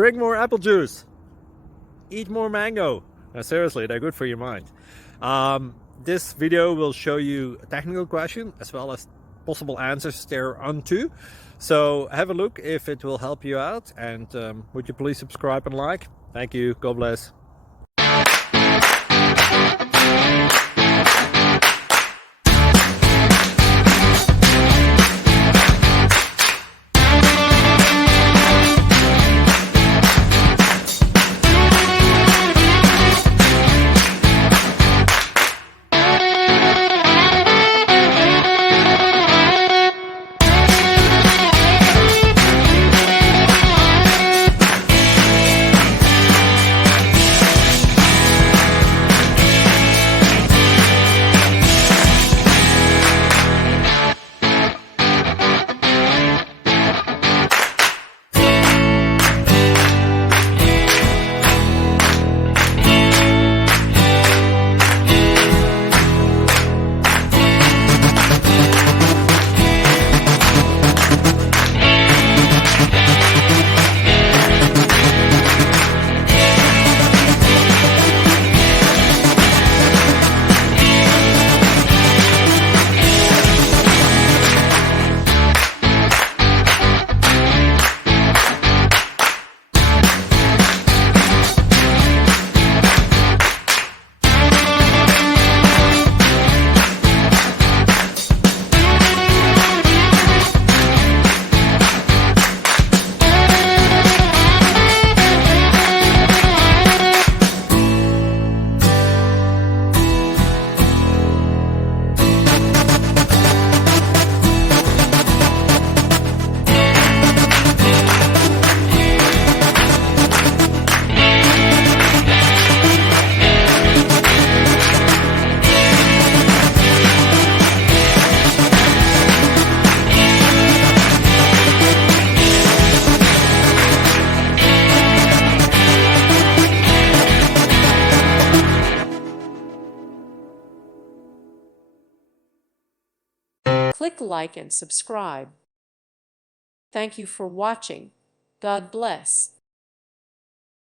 Drink more apple juice. Eat more mango. Now, seriously, they're good for your mind. This video will show you a technical question as well as possible answers thereunto. So have a look if it will help you out, and would you please subscribe and like? Thank you. God bless. Click like and subscribe. Thank you for watching. God bless.